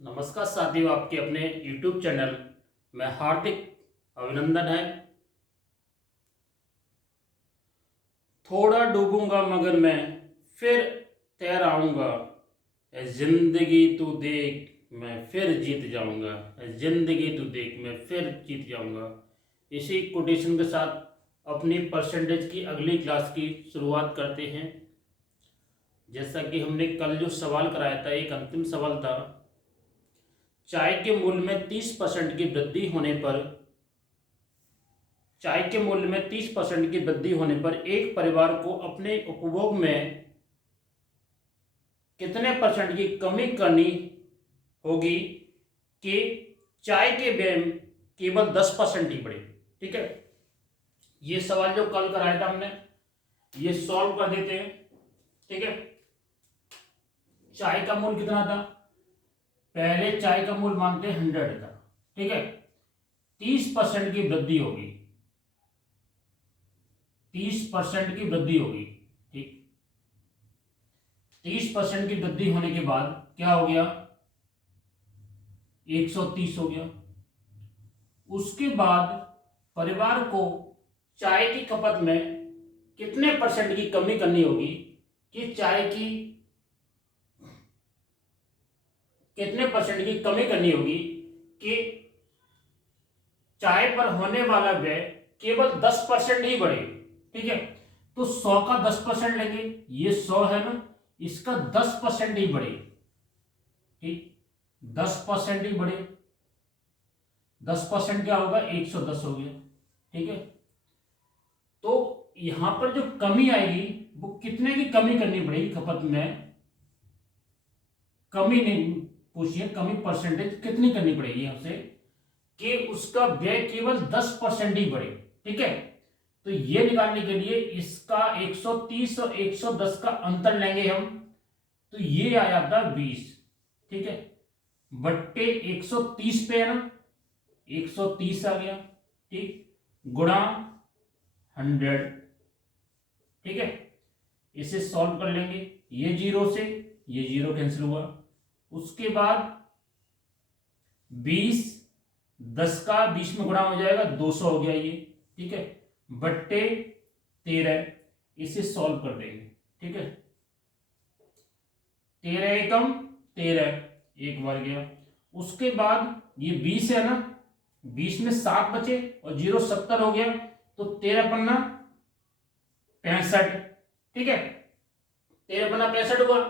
नमस्कार साथियों, आपके अपने YouTube चैनल में हार्दिक अभिनंदन है। थोड़ा डूबूंगा मगर मैं फिर तैर आऊंगा, ऐ जिंदगी तू देख मैं फिर जीत जाऊंगा, ऐ जिंदगी तू देख मैं फिर जीत जाऊंगा। इसी कोटेशन के साथ अपनी परसेंटेज की अगली क्लास की शुरुआत करते हैं। जैसा कि हमने कल जो सवाल कराया था, एक अंतिम सवाल था, चाय के मूल्य में 30% की वृद्धि होने पर चाय के मूल्य में 30% की वृद्धि होने पर एक परिवार को अपने उपभोग में कितने परसेंट की कमी करनी होगी कि चाय के व्यय में केवल 10% ही बढ़े। ठीक है, ये सवाल जो कल कराया था हमने, ये सॉल्व कर देते हैं। ठीक है, चाय का मूल्य कितना था? पहले चाय का मूल्य मानते हैं 100 था। ठीक है, 30% की वृद्धि होगी, 30% की वृद्धि होगी। ठीक, 30% की वृद्धि होने के बाद क्या हो गया? 130 हो गया। उसके बाद परिवार को चाय की खपत में कितने परसेंट की कमी करनी होगी कि चाय की कितने परसेंट की कमी करनी होगी कि चाय पर होने वाला व्यय केवल 10% ही बढ़े। ठीक है, तो 100 का 10% लेंगे, ये 100 है ना, इसका 10% ही बढ़े। ठीक, 10% ही बढ़े, 10% क्या होगा? 110 हो गया। ठीक है, तो यहां पर जो कमी आएगी वो कितने की कमी करनी पड़ेगी खपत में? कमी नहीं पूछिए, कमी परसेंटेज कितनी करनी पड़ेगी हमसे कि उसका व्यय केवल 10% ही बढ़े। ठीक है, तो ये निकालने के लिए इसका 130 और 110 का अंतर लेंगे हम, तो ये आ जाता है 20। ठीक है, बट्टे 130 पे है ना, 130 आ गया। ठीक, गुणा 100। ठीक है, इसे सॉल्व कर लेंगे, ये जीरो से ये जीरो कैंसिल हुआ। उसके बाद 20, 10 का 20 में गुणा हो जाएगा, 200 हो गया ये। ठीक है, बट्टे 13, इसे सॉल्व कर देंगे। ठीक है, 13 एकम 13, एक बार गया। उसके बाद ये 20 है ना, 20 में 7 बचे और जीरो 70 हो गया, तो 13 पन्ना 65। ठीक है, 13 पन्ना 65 हुआ।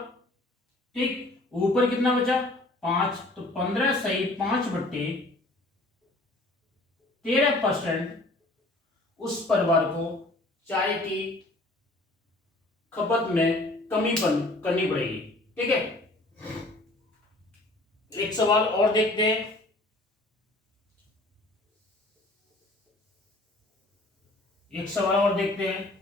ठीक, ऊपर कितना बचा? 5, तो 15 सही 5/13% उस परिवार को चाय की खपत में कमी करनी पड़ेगी। ठीक है, एक सवाल और देखते हैं। एक सवाल और देखते हैं।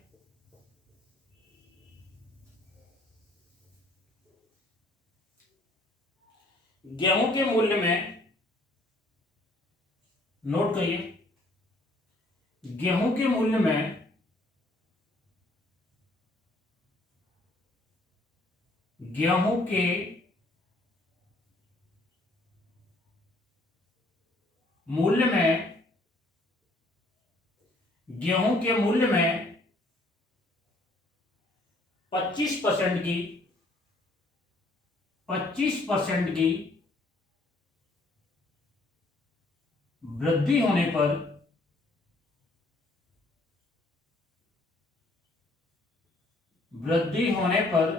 गेहूं के मूल्य में, नोट करिए, गेहूं के मूल्य में गेहूं के मूल्य में गेहूं के मूल्य में 25% की 25% की वृद्धि होने पर वृद्धि होने पर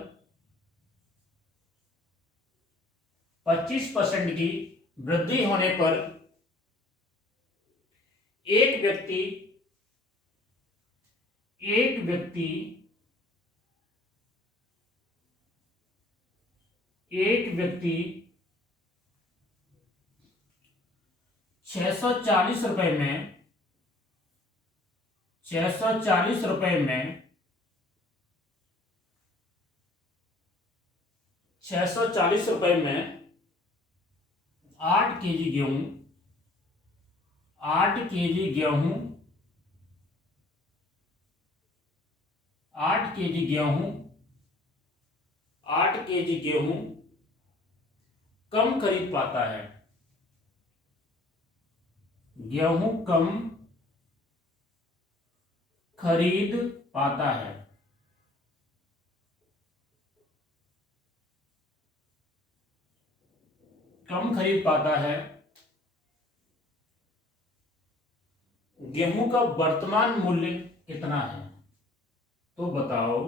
25% की वृद्धि होने पर एक व्यक्ति एक व्यक्ति एक व्यक्ति 640 रुपए में 640 रुपए में 640 रुपए में 8 केजी गेहूं 8 केजी गेहूं 8 केजी गेहूं 8 केजी गेहूं कम खरीद पाता है, गेहूं कम खरीद पाता है, कम खरीद पाता है, गेहूं का वर्तमान मूल्य कितना है? तो बताओ,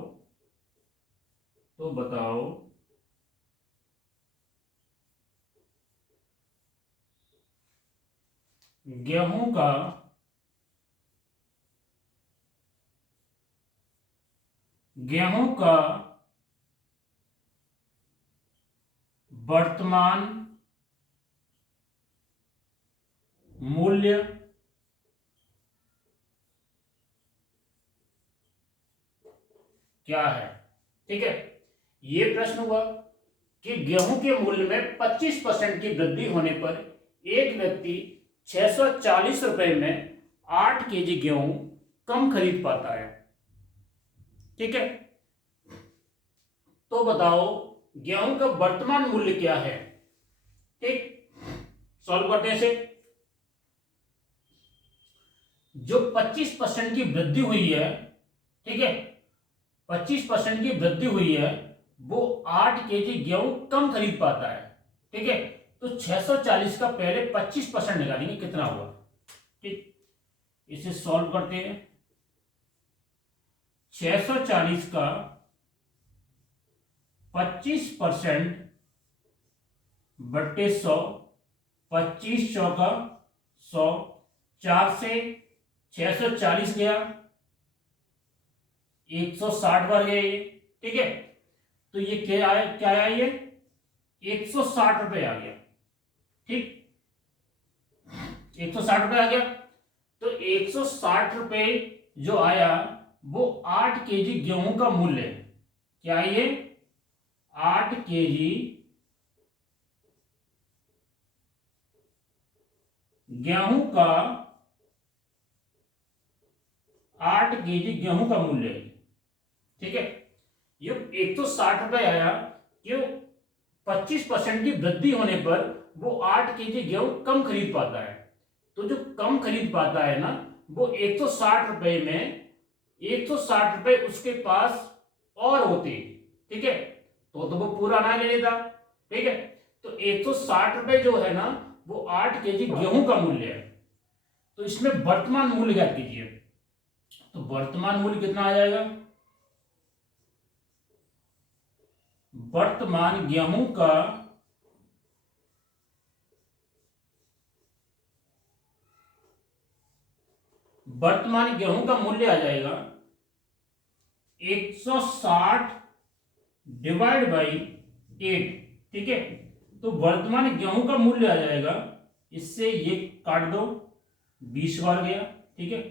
तो बताओ गेहूं का गेहूं का वर्तमान मूल्य क्या है? ठीक है, ये प्रश्न हुआ कि गेहूं के मूल्य में 25% की वृद्धि होने पर एक व्यक्ति 640 रुपए में 8 केजी गेहूं कम खरीद पाता है। ठीक है, तो बताओ गेहूं का वर्तमान मूल्य क्या है? ठीक, सॉल्व करते हैं इसे। जो 25% की वृद्धि हुई है, ठीक है, 25% की वृद्धि हुई है, वो 8 केजी गेहूं कम खरीद पाता है। ठीक है, तो 640 का पहले 25% निकालेंगे, कितना हुआ? ठीक, इसे सॉल्व करते हैं। 640 का 25% बट्टे 100, 25 चौका 100, 4 से 640 गया, 160 बार गया ये। ठीक है, तो ये क्या आया, क्या आया? ये 160 रुपए आ गया। ठीक, 160 रुपए आ गया। तो 160 रुपए जो आया वो 8 केजी गेहूं का मूल्य है। क्या है ये? 8 केजी गेहूं का 8 केजी गेहूं का मूल्य है। ठीक है, ये 160 रुपए आया, क्यों? 25% की वृद्धि होने पर वो 8 केजी गेहूं कम खरीद पाता है। तो जो कम खरीद पाता है ना, वो 160 रुपए में 160 रुपए उसके पास और होते। ठीक है, तो वो पूरा ना ले लेता। ठीक है, तो 160 रुपए जो है ना, वो 8 केजी गेहूं का मूल्य है। तो इसमें वर्तमान मूल्य ज्ञात कीजिए। तो वर्तमान मूल्य कितना आ जाएगा? वर्तमान गेहूं का वर्तमान गेहूं का मूल्य आ जाएगा 160 डिवाइड बाई 8। ठीक है, तो वर्तमान गेहूं का मूल्य आ जाएगा, इससे ये काट दो, 20 बार गया। ठीक है,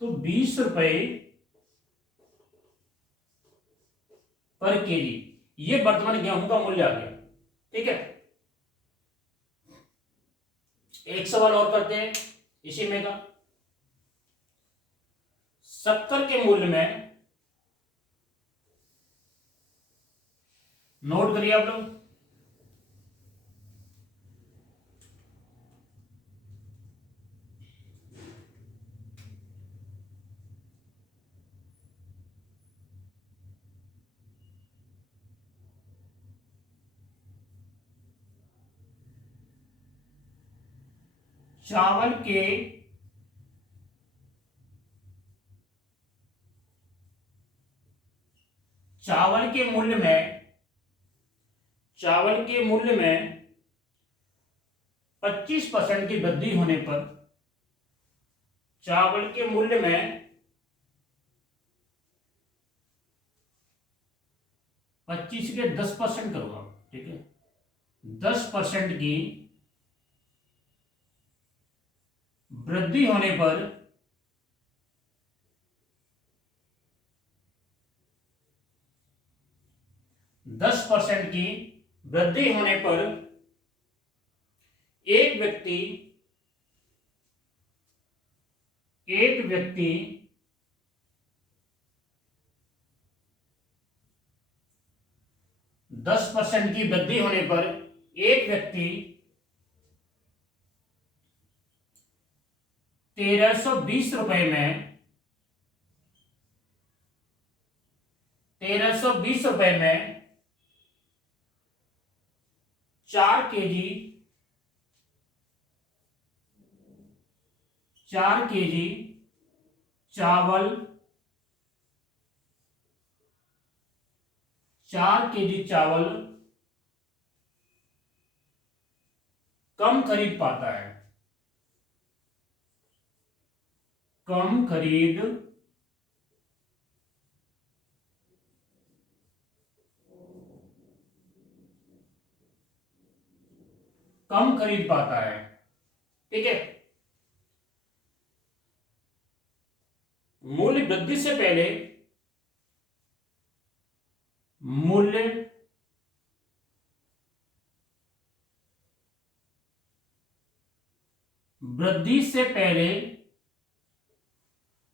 तो 20 रुपए पर केजी, ये वर्तमान गेहूं का मूल्य आ गया। ठीक है, एक सवाल और करते हैं इसी में का। शक्कर के मूल्य में, नोट करिए आप लोग, चावल के चावल के मूल्य में चावल के मूल्य में 25% की वृद्धि होने पर चावल के मूल्य में 25 के 10% करूंगा। ठीक है, 10% की वृद्धि होने पर 10% की वृद्धि होने पर एक व्यक्ति एक व्यक्ति 10% की वृद्धि होने पर एक व्यक्ति 1320 रुपए में 4 केजी 4 केजी चावल 4 केजी चावल कम खरीद पाता है, कम खरीद पाता है। ठीक है, मूल्य वृद्धि से पहले मूल्य वृद्धि से पहले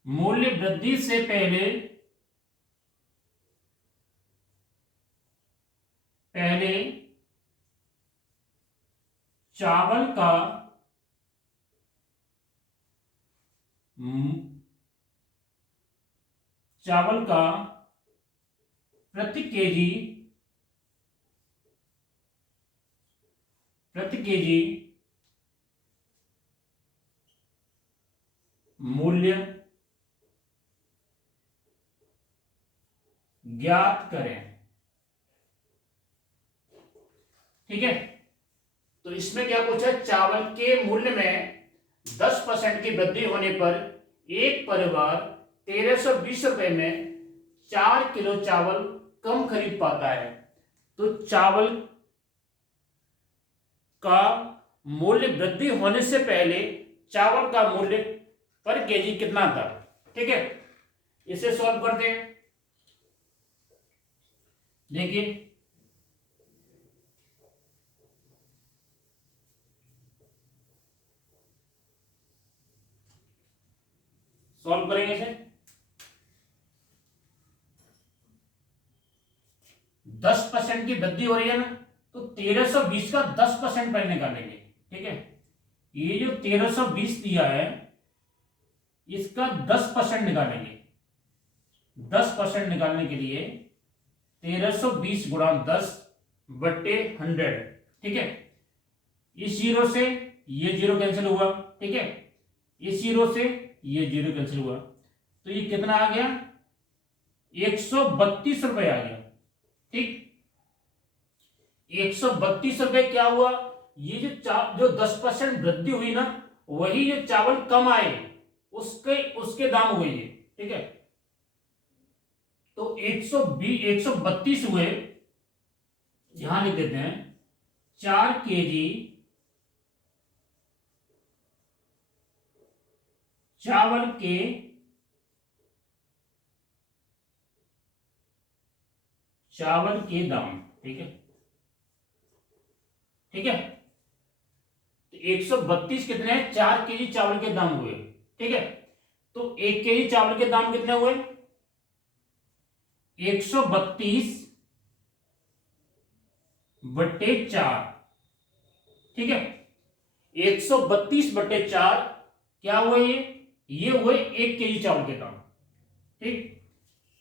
मूल्य वृद्धि से पहले पहले चावल का प्रति केजी मूल्य ज्ञात करें। ठीक है, तो इसमें क्या पूछा, चावल के मूल्य में 10% की वृद्धि होने पर एक परिवार 1320 रुपए में 4 किलो चावल कम खरीद पाता है। तो चावल का मूल्य वृद्धि होने से पहले चावल का मूल्य पर केजी कितना था। ठीक है, इसे सॉल्व करते हैं। देखिए, सॉल्व करेंगे इसे। 10% की वृद्धि हो रही है ना, तो 1320 का 10% पहले निकालेंगे। ठीक है, ये जो 1320 दिया है इसका 10% निकालेंगे। 10% निकालने के लिए 1320 गुणा 10/100। ठीक है, इस जीरो से ये जीरो कैंसिल हुआ। ठीक है, इस जीरो से ये जीरो कैंसिल हुआ, तो ये कितना आ गया, 132 रुपए आ गया। ठीक, 132 रुपए क्या हुआ, ये जो 10% वृद्धि हुई ना, वही जो चावल कम आए उसके दाम हुए ये। ठीक है, तो 132 हुए, यहां लिख देते हैं 4 केजी चावल के दाम। ठीक है, ठीक है, तो 132 कितने हैं, 4 केजी चावल के दाम हुए। ठीक है, तो 1 केजी चावल के दाम कितने हुए, 132/4। ठीक है, 132/4 क्या हुआ, ये हुए 1 केजी चावल के दाम। ठीक,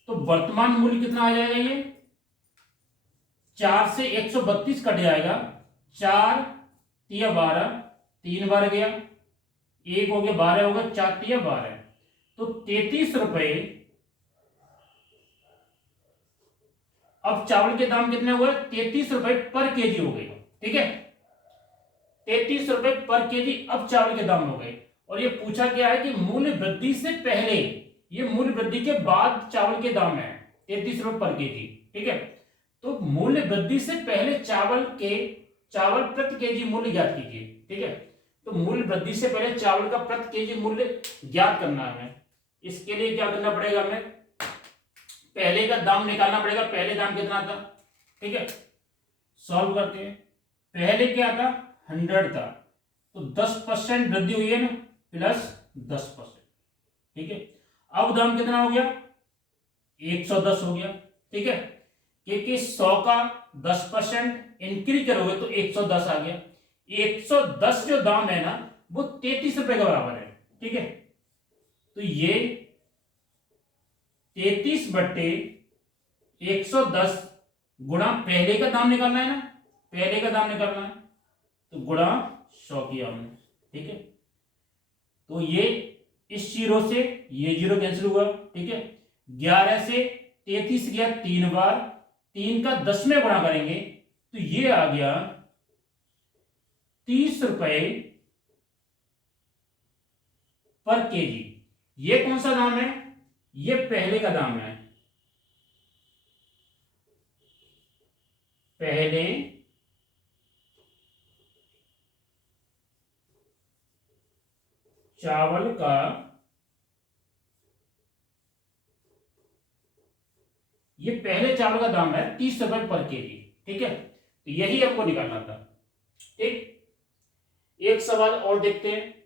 तो वर्तमान मूल्य कितना आ जाएगा, ये 4 से 132 कट जाएगा, 4 तिया 12, 3 बार गया, 1 हो गया, 12 होगा, 4 तिया 12, तो 33 रुपए। अब चावल के दाम कितने हुए, 33 रुपए पर केजी हो गए। ठीक है, 33 रुपए पर केजी अब चावल के दाम हो गए। और ये पूछा गया है कि मूल्य वृद्धि से पहले, ये मूल्य वृद्धि के बाद चावल के दाम है 33 रुपए पर केजी। ठीक है, तो मूल्य वृद्धि से पहले चावल प्रति केजी मूल्य ज्ञात कीजिए। ठीक है, तो मूल्य वृद्धि से पहले चावल का प्रति केजी मूल्य ज्ञात करना है। इसके लिए क्या करना पड़ेगा, हमें पहले का दाम निकालना पड़ेगा। पहले दाम कितना था। ठीक है, सॉल्व करते हैं। पहले क्या था, 100 था, तो 10% वृद्धि हुई है ना, प्लस 10%। ठीक है, अब दाम कितना हो गया, 110 हो गया। ठीक है, क्योंकि 100 का 10% इंक्रीज करोगे तो 110 आ गया। 110 जो दाम है ना वो 33 रुपए के बराबर है। ठीक है, तो ये 33/110 गुणा पहले का दाम निकालना है ना, पहले का दाम निकालना है तो गुणा 100 किया हमने। ठीक है, तो ये इस जीरो से ये जीरो कैंसिल हुआ। ठीक है, 11 से 33 गया 3 बार, 3 का 10 में गुणा करेंगे तो ये आ गया 30 रुपए पर केजी। ये कौन सा दाम है? ये पहले का दाम है, पहले चावल का ये पहले चावल का दाम है 30 रुपए पर केजी। ठीक है, तो यही हमको निकालना था। ठीक, एक सवाल और देखते हैं।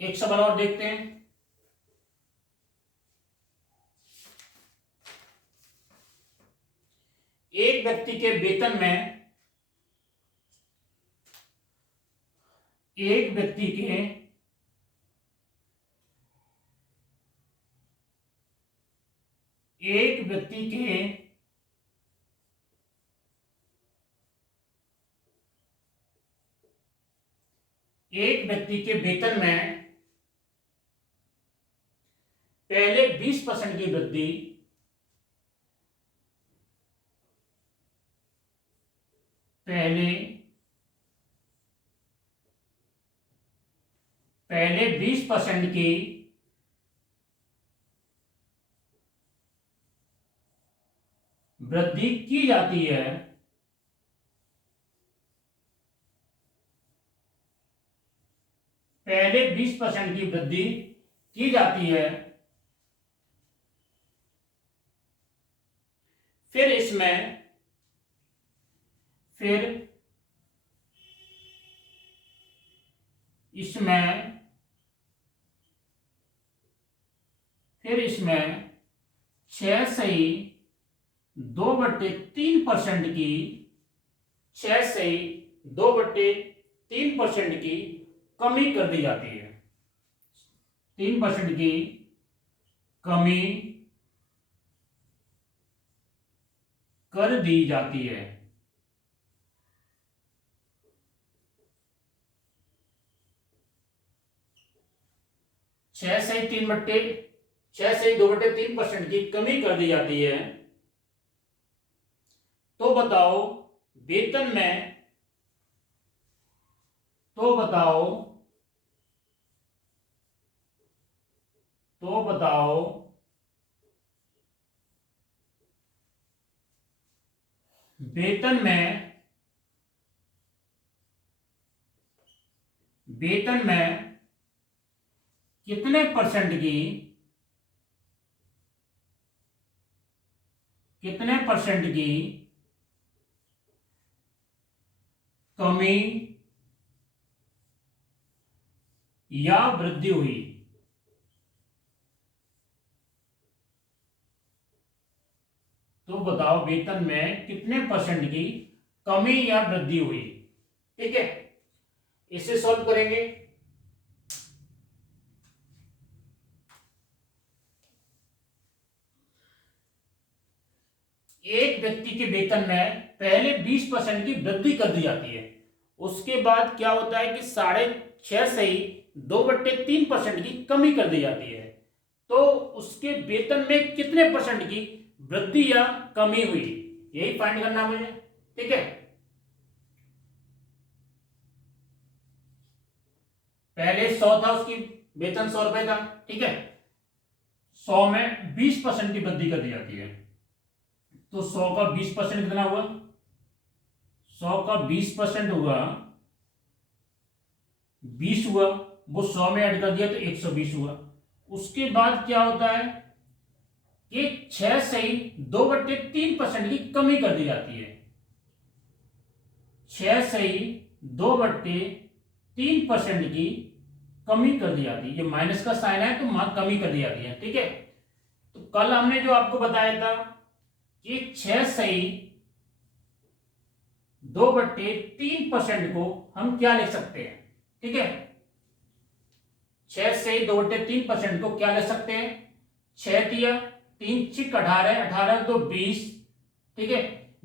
एक सवाल और देखते हैं। एक व्यक्ति के वेतन में एक व्यक्ति के एक व्यक्ति के एक व्यक्ति के वेतन में पहले 20% की वृद्धि, पहले 20% की वृद्धि की जाती है, पहले 20% की वृद्धि की जाती है, फिर इसमें फिर इसमें 6/2/3% की 6/2/3% की कमी कर दी जाती है। 3% की कमी कर दी जाती है। छह से 2/3% की कमी कर दी जाती है। तो बताओ वेतन में तो बताओ वेतन में कितने परसेंट की कमी या वृद्धि हुई? तो बताओ वेतन में कितने परसेंट की कमी या वृद्धि हुई? ठीक है, इसे सॉल्व करेंगे। एक व्यक्ति के वेतन में पहले 20% की वृद्धि कर दी जाती है, उसके बाद क्या होता है कि 6.5 से 2/3% की कमी कर दी जाती है। तो उसके वेतन में कितने परसेंट की वृद्धि या कमी हुई, यही फाइंड करना मुझे। ठीक है, पहले 100 था, उसकी वेतन 100 रुपए था। ठीक है, 100 में 20% की वृद्धि कर दी जाती है, तो 100 का 20% कितना हुआ? 100 का 20% हुआ 20 हुआ, वो 100 में ऐड कर दिया तो 120 हुआ। उसके बाद क्या होता है कि 6/2/3% की कमी कर दी जाती है। 6/2/3% की कमी कर दी जाती है। ये माइनस का साइन है तो कमी कर दी जाती है, ठीक है। तो कल हमने जो आपको बताया था कि 6/2/3% को हम क्या लिख सकते हैं, ठीक है। 6/2/3% को क्या लिख सकते हैं, 6×3=18, 18×2=20, ठीक है।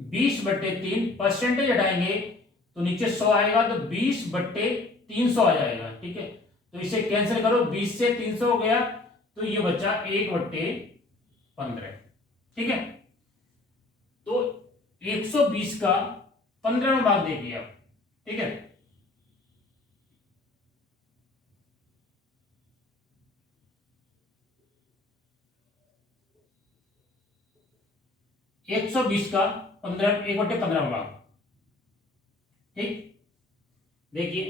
20/3 परसेंटेज हटाएंगे तो नीचे 100 आएगा, तो 20/300 आ जाएगा, ठीक है। तो इसे कैंसिल करो, 20 से 300 हो गया, तो ये बचा 1/15, ठीक है। तो 120 का 15वां भाग देखिए आप, ठीक है। 120 का 1/15 भाग, ठीक। देखिए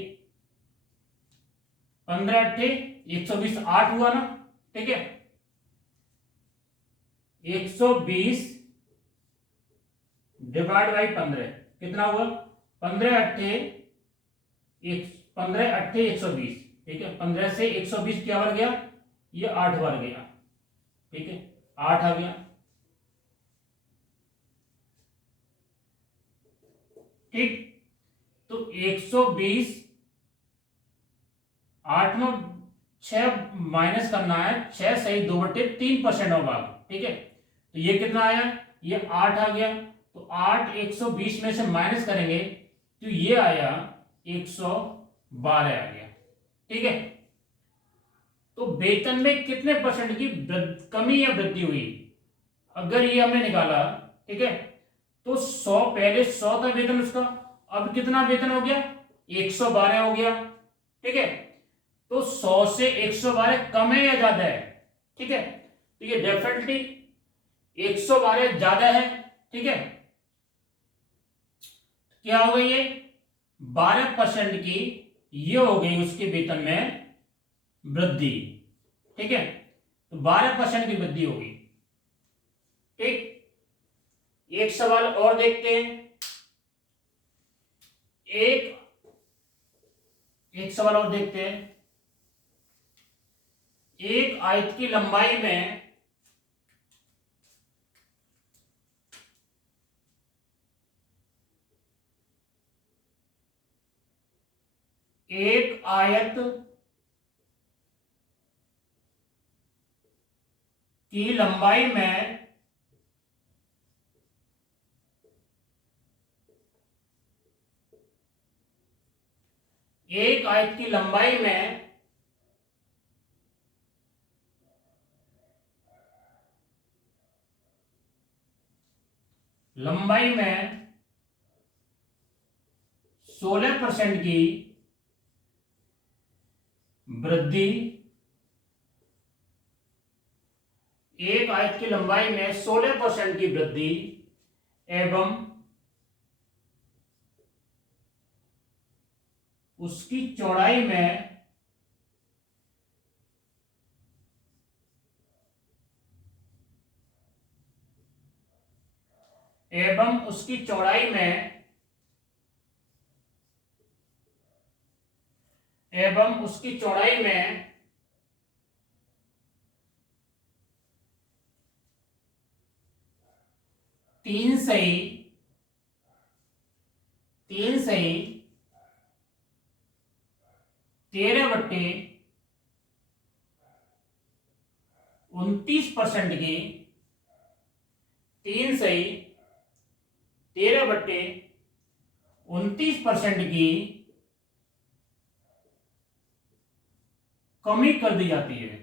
15×8 = 120, 8 हुआ ना, ठीक है। 120 डिवाइड बाई 15 कितना हुआ, 15×8 = 120, ठीक है। 15 से 120 क्या बार गया, ये 8 बार गया, ठीक है। 8 आ गया, ठीक। तो 120, 8 में 6 माइनस करना है, 6/2/3% होगा, ठीक है। तो ये कितना आया, ये 8 आ गया। तो 8 120 में से माइनस करेंगे तो ये आया 112 आ गया, ठीक है। तो वेतन में कितने परसेंट की कमी या वृद्धि हुई, अगर ये हमने निकाला, ठीक है। तो 100, पहले 100 था वेतन उसका, अब कितना वेतन हो गया, 112 हो गया, ठीक है। तो 100 से 112 कम है या ज्यादा है, ठीक है। तो ये डेफिनेटली 112 ज्यादा है, ठीक है। क्या हो गई ये 12% की, ये हो गई उसके वेतन में वृद्धि, ठीक है। तो 12% की वृद्धि होगी, ठीक। एक सवाल और देखते हैं, एक एक सवाल और देखते हैं। एक आयत की लंबाई में एक आयत की लंबाई में एक आयत की लंबाई में लंबाई में 16% की वृद्धि, एक आयत की लंबाई में 16% की वृद्धि एवं उसकी चौड़ाई में एवं उसकी चौड़ाई में एवं उसकी चौड़ाई में 3/13/29% की 3/13/29% की कमी कर दी जाती है,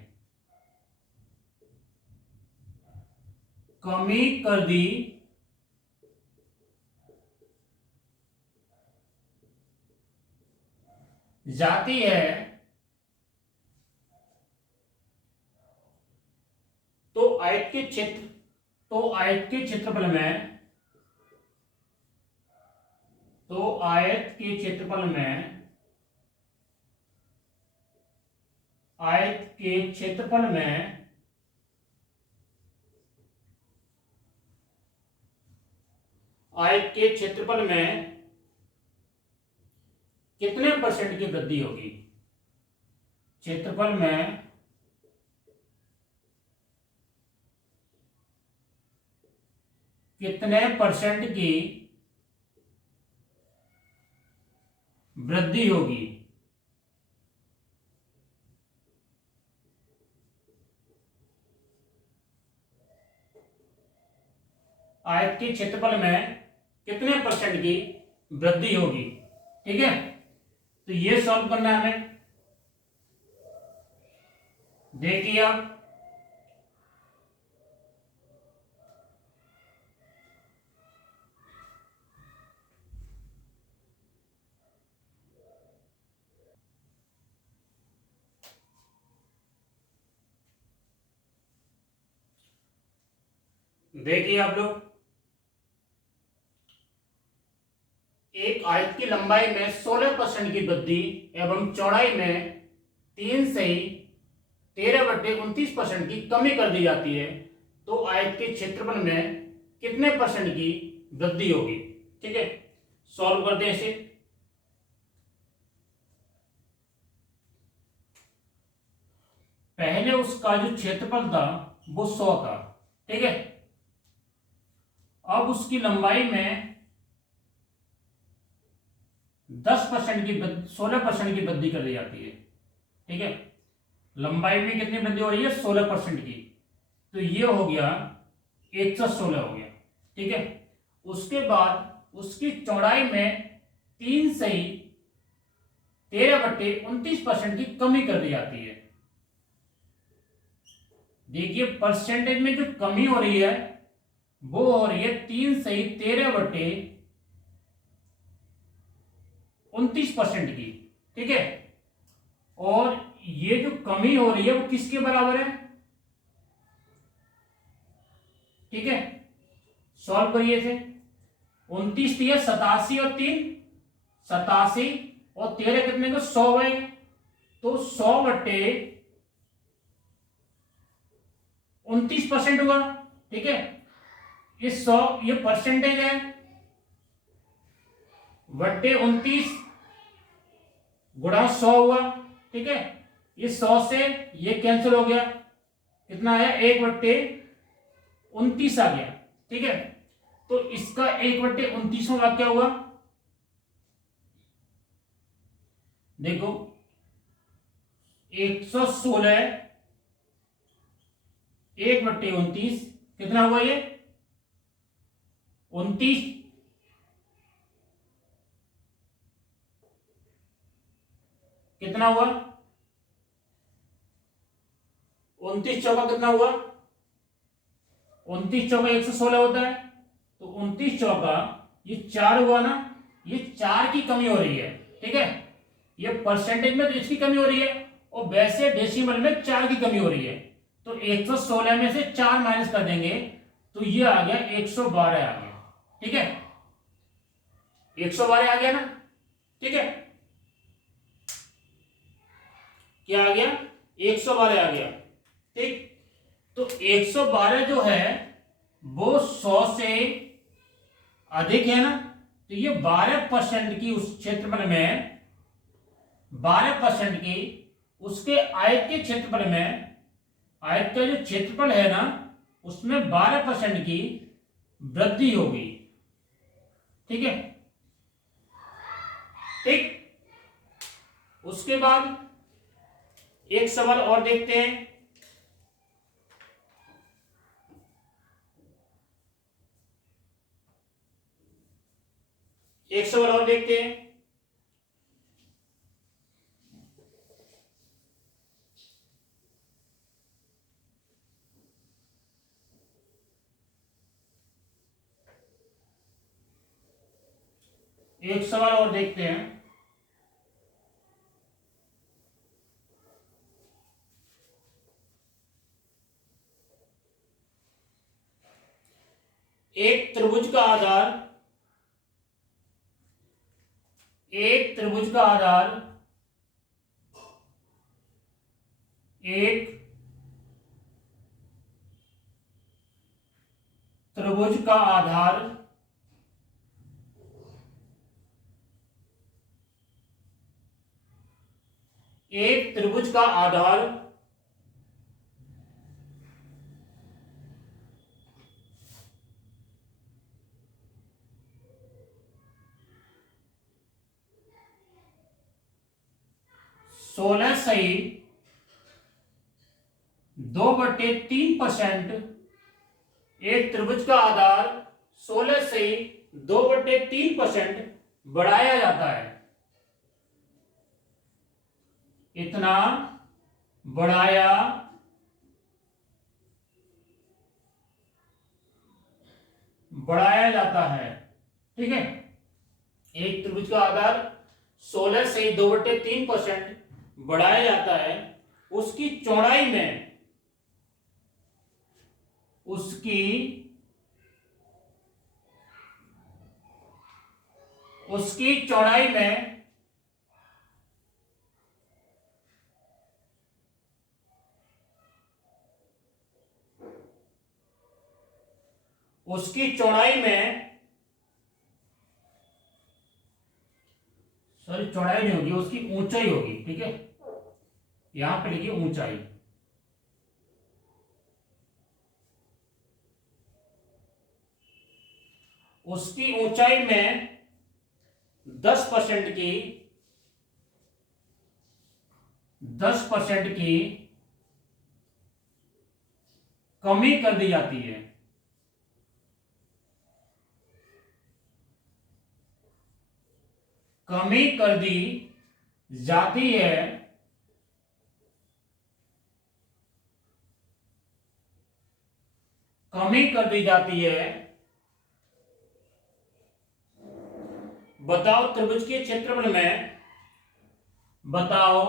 कमी कर दी जाती है। तो आयत के क्षेत्र तो आयत के क्षेत्रफल में तो आयत के क्षेत्रफल में आयत के क्षेत्रफल में कितने परसेंट की वृद्धि होगी? क्षेत्रफल में कितने परसेंट की वृद्धि होगी? आयत के क्षेत्रफल में कितने परसेंट की वृद्धि होगी? ठीक है, तो ये सॉल्व करना है हमें। देखिए आप, देखिए आप लोग, एक आयत की लंबाई में 16% की वृद्धि एवं चौड़ाई में 3 से 13/29% की कमी कर दी जाती है, तो आयत के क्षेत्रफल में कितने परसेंट की वृद्धि होगी? ठीक है, सॉल्व करते हैं इसे। पहले उसका जो क्षेत्रफल था वो 100 था, ठीक है। अब उसकी लंबाई में 10% की 16% की वृद्धि कर दी जाती है, ठीक है। लंबाई में कितनी वृद्धि हो रही है? 16% की, तो ये हो गया 116 हो गया, ठीक है। उसके बाद उसकी चौड़ाई में 3 से 13/29% की कमी कर दी जाती है। देखिए परसेंटेज में जो कमी हो रही है वो हो रही है 3 से 13/29% की, ठीक है। और ये जो कमी हो रही है वो किसके बराबर है? ठीक है, सॉल्व करिए इसे। 29 दिया 87 और 87 और 13 कितने को? 100 है, तो 100/29% हुआ, ठीक है। ये 100 ये परसेंटेज है, बट्टे 29 गुणा 100 हुआ, ठीक है। ये 100 से ये कैंसिल हो गया, कितना आया? 1/29 आ गया, ठीक है। तो इसका 1/29वां भाग क्या हुआ? देखो 116 1/29 कितना हुआ? ये 29, कितना हुआ? 29 चौका कितना हुआ? 29 चौका 116 होता है, तो 29 चौका ये 4 हुआ ना, ये 4 की कमी हो रही है, ठीक है। ये परसेंटेज में तो इसकी कमी हो रही है, और वैसे डेसिमल में 4 की कमी हो रही है, तो 116 में से 4 माइनस कर देंगे तो ये आ गया 112 आ गया, ठीक है। 112 आ गया ना, ठीक है। क्या आ गया? 112 आ गया, ठीक। तो 112 जो है वो 100 से अधिक है ना, तो ये 12% की उस क्षेत्रफल में 12% की उसके आयत के क्षेत्रफल में, आयत का जो क्षेत्रफल है ना उसमें 12% की वृद्धि होगी, ठीक है, ठीक। उसके बाद एक सवाल और देखते हैं। एक सवाल और देखते हैं। एक सवाल और देखते हैं। एक त्रिभुज का आधार, एक त्रिभुज का आधार एक त्रिभुज का आधार एक त्रिभुज का आधार 16 सही 2/3%। एक त्रिभुज का आधार 16 सही 2/3% बढ़ाया जाता है। इतना बढ़ाया बढ़ाया जाता है। ठीक है, एक त्रिभुज का आधार 16 से 2/3% बढ़ाया जाता है। उसकी चौड़ाई में उसकी चौड़ाई में उसकी चौड़ाई में सॉरी चौड़ाई नहीं होगी, उसकी ऊंचाई होगी। ठीक है, यहां पे लिखिए ऊंचाई। उसकी ऊंचाई में 10% की 10% की कमी कर दी जाती है। कमी कर दी जाती है। कमी कर दी जाती है। बताओ त्रिभुज के क्षेत्रफल में, बताओ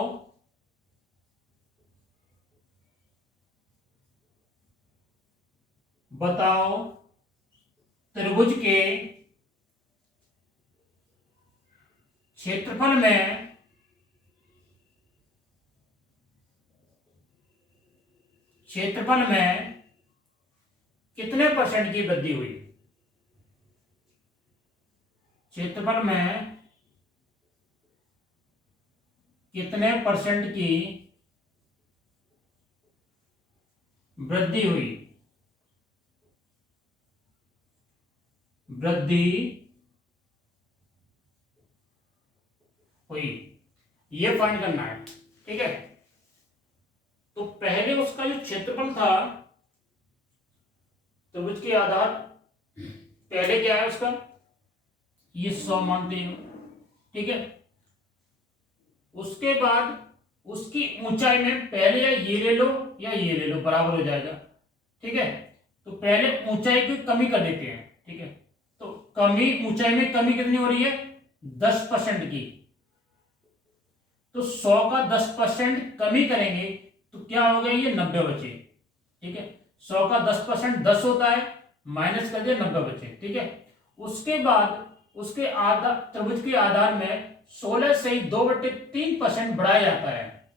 बताओ त्रिभुज के क्षेत्रफल में कितने परसेंट की वृद्धि हुई। क्षेत्रफल में कितने परसेंट की वृद्धि हुई। वृद्धि हुई, ये फाइंड करना है। ठीक है, तो पहले उसका जो क्षेत्रफल था त्रिभुज के आधार, पहले क्या है उसका, ये 100 मानते हैं। ठीक है, उसके बाद उसकी ऊंचाई में पहले या ये ले लो या ये ले लो, बराबर हो जाएगा। ठीक है, तो पहले ऊंचाई की कमी कर देते हैं। ठीक है, तो कमी, ऊंचाई में कमी कितनी हो रही है, 10% की। तो 100 का 10% कमी करेंगे तो क्या हो गया, ये 90 बचे। ठीक है, 100 का 10% 10 होता है, माइनस कर दिया, 90 बचे। ठीक है, उसके बाद उसके आधार, त्रिभुज के आधार में 16 से 2/3% बढ़ाया जाता है।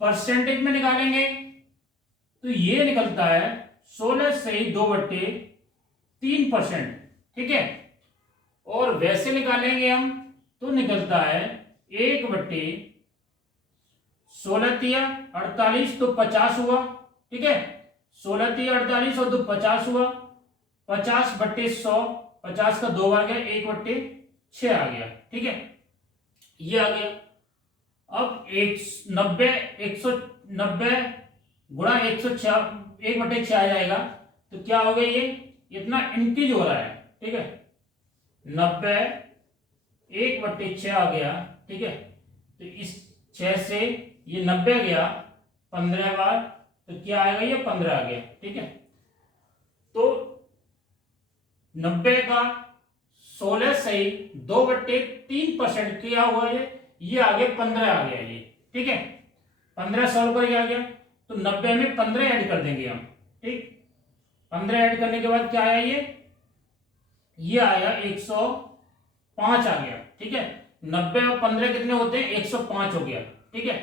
परसेंटेज में निकालेंगे तो ये निकलता है 16 से 2/3%। ठीक है, और वैसे निकालेंगे हम तो निकलता है 1/16 तो 50 हुआ। ठीक है, 16 और 2 50 हुआ। 50/100, 50 का 2 बार गया, 1/6 आ गया। ठीक है, ये आ गया। अब 190 गुणा 106, 1/6 आ जाएगा। तो क्या हो गया, ये इतना इंक्रीज हो रहा है। ठीक है, 90 1/6 आ गया। ठीक है, तो इस 6 से ये 90 गया 15 बार, तो क्या आएगा, ये 15 आ गया। ठीक है, तो 90 का 16 से 2/3% क्या हुआ, ये आ गया 15 आ गया ये। ठीक है, 15 सॉल्व करके आ गया, तो 90 में 15 ऐड कर देंगे हम। ठीक, 15 ऐड करने के बाद क्या आया, ये आया 105 आ गया। ठीक है, 90 और 15 कितने होते हैं, 105 हो गया। ठीक है,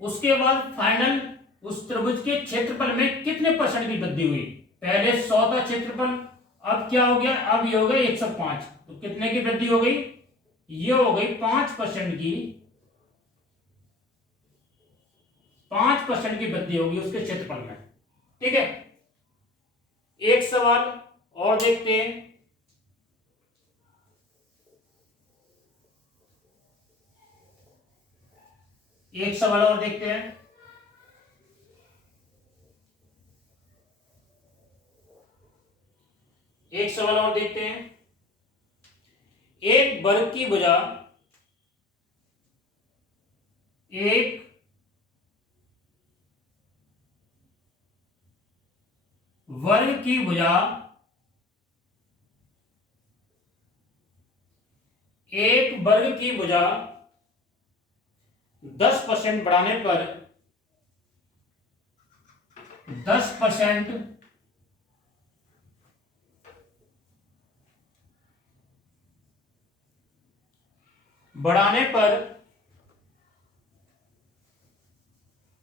उसके बाद फाइनल उस त्रिभुज के क्षेत्रफल में कितने परसेंट की वृद्धि हुई। पहले 100 था क्षेत्रफल, अब क्या हो गया, अब ये हो गया 105। तो कितने की वृद्धि हो गई, ये हो गई 5% की, 5% की वृद्धि होगी उसके क्षेत्रफल में। ठीक है, एक सवाल और देखते हैं। एक सवाल और देखते हैं। एक सवाल और देखते हैं। एक वर्ग की भुजा, एक वर्ग की भुजा एक वर्ग की भुजा 10% बढ़ाने पर 10% बढ़ाने पर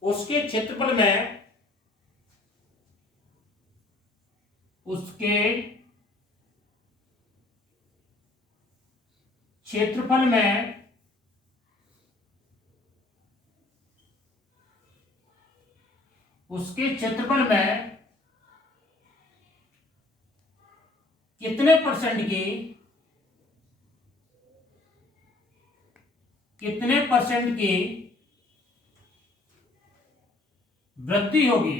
उसके क्षेत्रफल में, उसके क्षेत्रफल में उसके क्षेत्रफल में कितने परसेंट की, कितने परसेंट की वृद्धि होगी।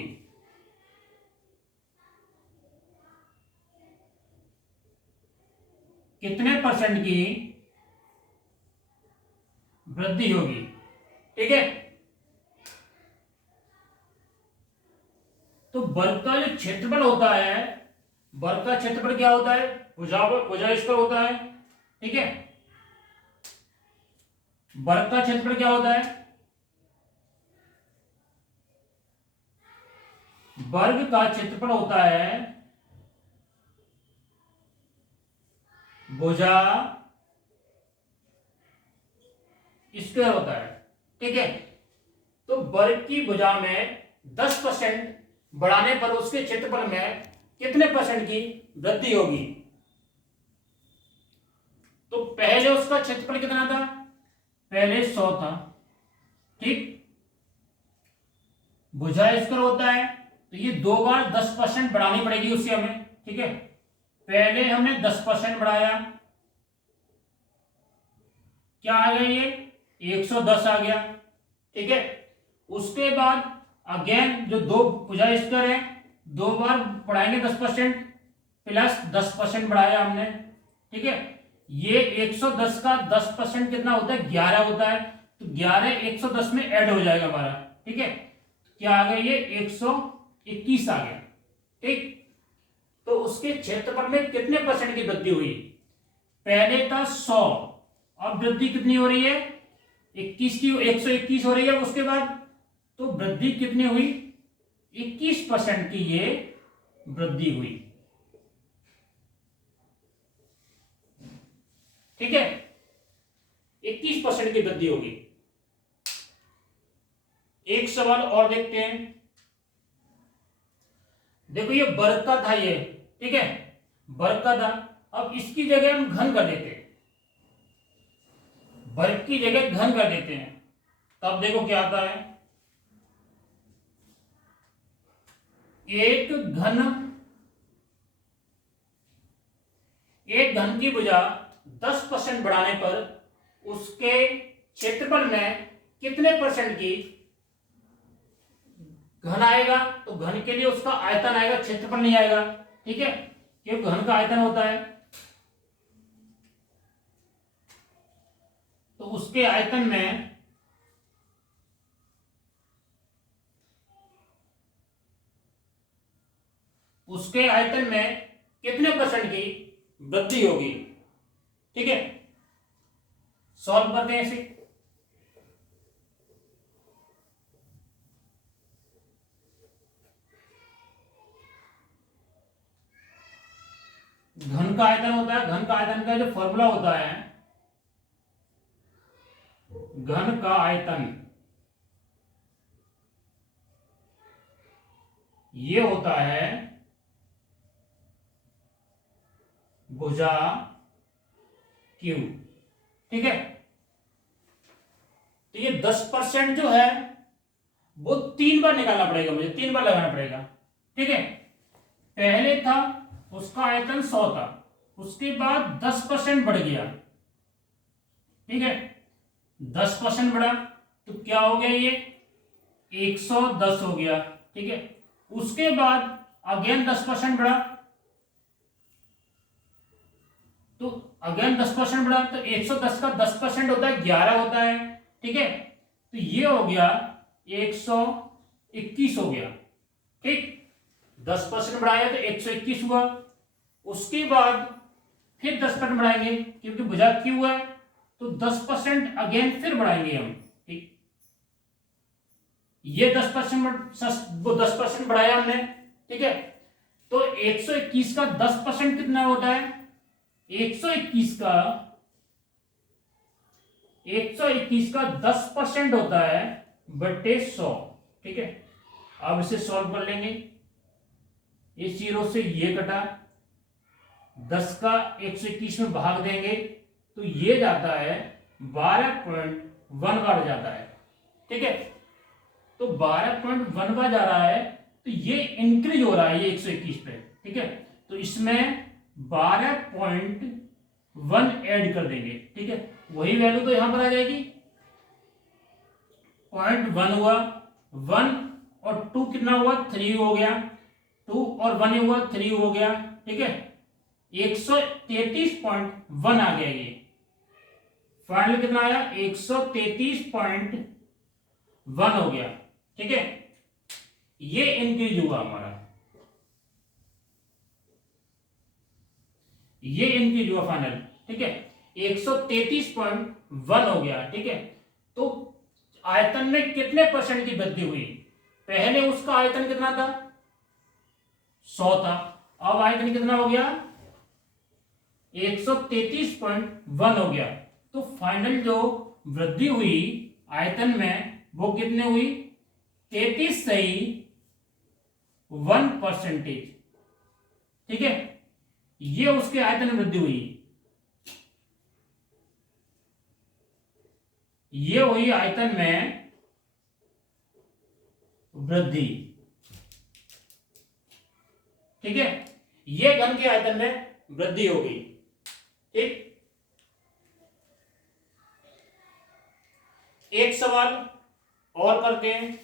कितने परसेंट की वृद्धि होगी। ठीक है, तो वर्ग का जो क्षेत्रफल होता है, वर्ग का क्षेत्रफल क्या होता है, भुजा स्क्वायर होता है। ठीक है, वर्ग का क्षेत्रफल क्या होता है, वर्ग का क्षेत्रफल होता है भुजा स्क्वायर होता है। ठीक है, तो वर्ग की भुजा में 10% बढ़ाने पर उसके क्षेत्रफल में कितने परसेंट की वृद्धि होगी। तो पहले उसका क्षेत्रफल कितना था, पहले 100 था। ठीक, भुजा स्क्वायर होता है तो ये 2 बार 10% बढ़ानी पड़ेगी उससे हमें। ठीक है, पहले हमने 10% बढ़ाया, क्या आ गया, ये 110 आ गया। ठीक है, उसके बाद अगेन जो दो भुजा स्क्वायर है, 2 बार बढ़ाएंगे 10% प्लस 10% बढ़ाया हमने। ठीक है, ये 110 का 10% कितना होता है, 11 होता है। तो 11 110 में ऐड हो जाएगा हमारा। ठीक है, क्या आ गया, ये 121 आ गया। ठीक, तो उसके क्षेत्रफल में कितने परसेंट की वृद्धि हुई, पहले था 100, अब वृद्धि कितनी हो रही है, 21 की, 121 हो रही है। उसके बाद तो वृद्धि कितनी हुई, 21% की ये वृद्धि हुई। ठीक है, 21% की वृद्धि होगी। एक सवाल और देखते हैं। देखो ये वर्ग का था ये, ठीक है, वर्ग का था, अब इसकी जगह हम घन कर देते हैं, वर्ग की जगह घन कर देते हैं। तब देखो क्या आता है, एक घन की भुजा 10% बढ़ाने पर उसके क्षेत्रफल में कितने परसेंट की घन आएगा। तो घन के लिए उसका आयतन आएगा, क्षेत्रफल नहीं आएगा। ठीक है, क्योंकि घन का आयतन होता है, तो उसके आयतन में कितने परसेंट की वृद्धि होगी। ठीक है, सॉल्व करते हैं इसे। घन का आयतन होता है, घन का आयतन का जो फॉर्मूला होता है, घन का आयतन ये होता है भुजा क्यू। ठीक है, तो ये 10% जो है वो 3 बार निकालना पड़ेगा मुझे, 3 बार लगाना पड़ेगा। ठीक है, पहले था उसका आयतन 100 था, उसके बाद 10% बढ़ गया। ठीक है, 10% बढ़ा तो क्या हो गया, ये 110 हो गया। ठीक है, उसके बाद अगेन 10% बढ़ा, तो अगेन 10% बढ़ा, तो 110 का 10% होता है 11 होता है। ठीक है, तो ये हो गया 121 हो गया। ठीक, 10% बढ़ाया तो 121 हुआ। उसके बाद फिर 10% बढ़ाएंगे क्योंकि भुजा क्यू है, तो 10% अगेन फिर बढ़ाएंगे हम। ठीक, ये 10% बढ़ाया हमने। ठीक है, तो 121 का 10% कितना होता है, 121 का 10% होता है बटे 100। ठीक है, अब इसे सॉल्व कर लेंगे। इस 0 से ये कटा, 10 का 121 में भाग देंगे तो ये जाता है 12.1 बार जाता है। ठीक है, तो 12.1 बार जा रहा है, तो ये इंक्रीज हो रहा है ये 121 पे। ठीक है, तो इसमें 12.1 ऐड कर देंगे। ठीक है, वही वैल्यू तो यहां पर आ जाएगी, 0.1 हुआ, 1 और 2 कितना हुआ, 3 हो गया, 2 और 1 हुआ 3 हो गया। ठीक है, 133.1 आ गया, ये फाइनल कितना आया, 133.1 हो गया। ठीक है, ये इंक्रीज हुआ हमारा, ये इंक्रीज हुआ फाइनल। ठीक है, 133.1 हो गया। ठीक है, तो आयतन में कितने परसेंट की वृद्धि हुई, पहले उसका आयतन कितना था, 100 था, अब आयतन कितना हो गया, 133.1 हो गया। तो फाइनल जो वृद्धि हुई आयतन में वो कितने हुई, 33.1%। ठीक है, ये उसके आयतन में वृद्धि हुई, ये हुई आयतन में वृद्धि। ठीक है, ये घन के आयतन में वृद्धि हो गई। ठीक, एक सवाल और करते हैं।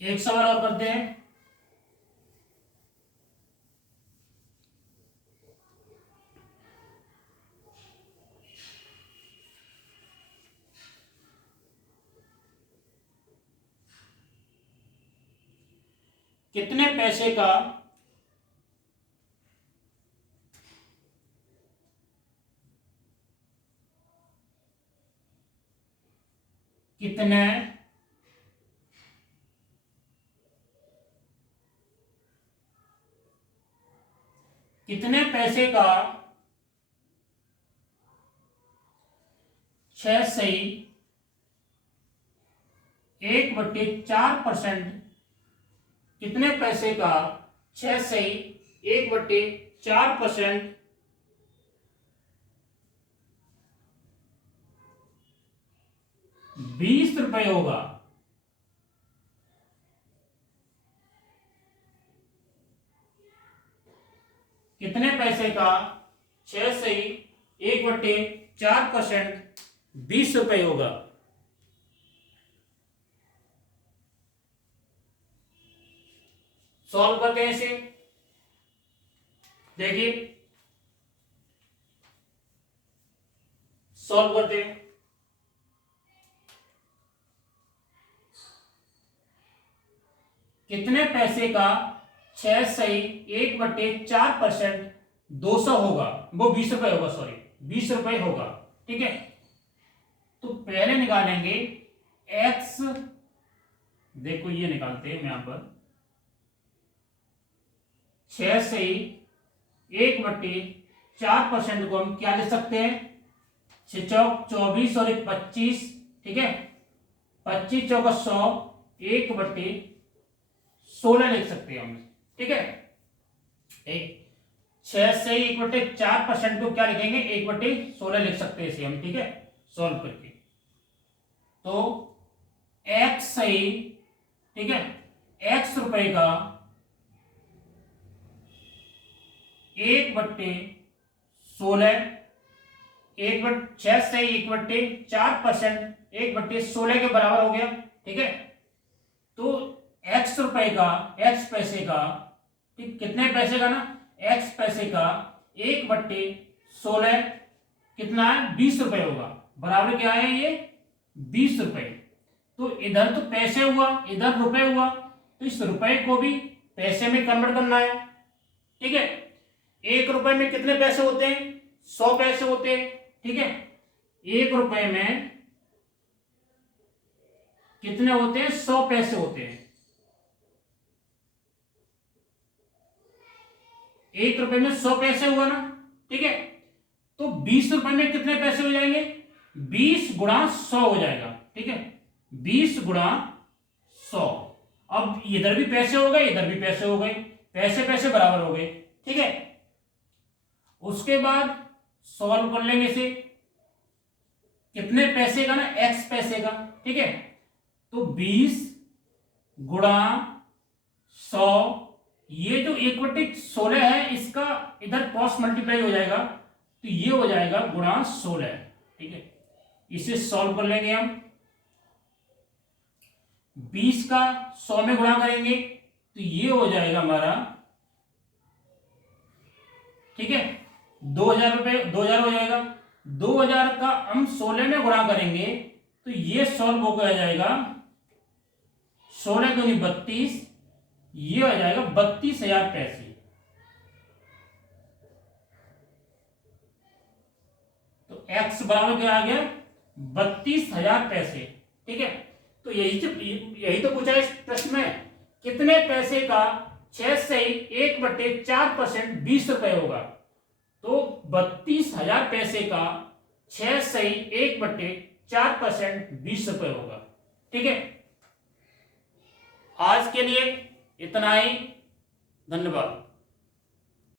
एक सवाल और करते हैं। कितने पैसे का कितने कितने पैसे का 6/1/4%, कितने पैसे का 6/1/4% 20 रुपए होगा। कितने पैसे का 6/1/4% 20 रुपए होगा। सॉल्व करते हैं इसे, देखिए सॉल्व करते हैं। कितने पैसे का 6/1/4% 200 होगा, वो 20 रुपए होगा, सॉरी 20 रुपए होगा। ठीक है, तो पहले निकालेंगे x देखो ये निकालते हैं यहां पर, 6 से 1/4% को हम क्या ले सकते हैं, 6 चौक 24 और 1 25, ठीक है, 25 चौका 100, 1/16 लिख सकते हैं हम, ठीक है। एक 6 से 1/4% को क्या लिखेंगे, 1/16 लिख सकते हैं इसे हम, ठीक है, सॉल्व करके। तो x सही, ठीक है, x रुपए का 1/16, 6 से 1/4%, 1/16 के बराबर हो गया, ठीक है। तो x रुपए का, x पैसे का, ठीक, कितने पैसे का ना, x पैसे का 1/16 कितना है, 20 रुपए होगा, बराबर क्या है ये, 20 रुपए। तो इधर तो पैसे हुआ, इधर रुपए हुआ, तो इस रुपए को भी पैसे में कन्वर्ट करना है, ठीक है। 1 रुपए में कितने पैसे होते हैं, 100 पैसे होते हैं, ठीक है। 1 रुपए में कितने होते हैं, 100 पैसे होते हैं। 1 रुपए में 100 पैसे हुआ ना, ठीक है। तो 20 रुपए में कितने पैसे हो जाएंगे, 20 गुणा 100 हो जाएगा, ठीक है, 20 गुणा 100। अब इधर भी पैसे हो गए, इधर भी पैसे हो गए, पैसे पैसे बराबर हो गए, ठीक है। उसके बाद सॉल्व कर लेंगे इसे, कितने पैसे का ना, x पैसे का, ठीक है। तो 20 गुणा 100, ये जो 1/16 है इसका इधर क्रॉस मल्टीप्लाई हो जाएगा, तो ये हो जाएगा गुणा 16, ठीक है। इसे सॉल्व कर लेंगे हम, 20 का 100 में गुणा करेंगे तो ये हो जाएगा हमारा, ठीक है, 2000 रुपए, 2000 हो जाएगा। 2000 का हम 16 में गुणा करेंगे तो ये सॉल्व हो जाएगा, 16 दूनी 32, ये हो जाएगा 32,000 पैसे। तो x बराबर क्या आ गया, 32,000 पैसे, ठीक है। तो यही तो पूछा इस प्रश्न में, कितने पैसे का 6 से 1/4% 20 रुपए होगा। तो 32,000 पैसे का 6 से 1/4% 20 रुपए होगा, ठीक है। आज के लिए इतना ही, धन्यवाद।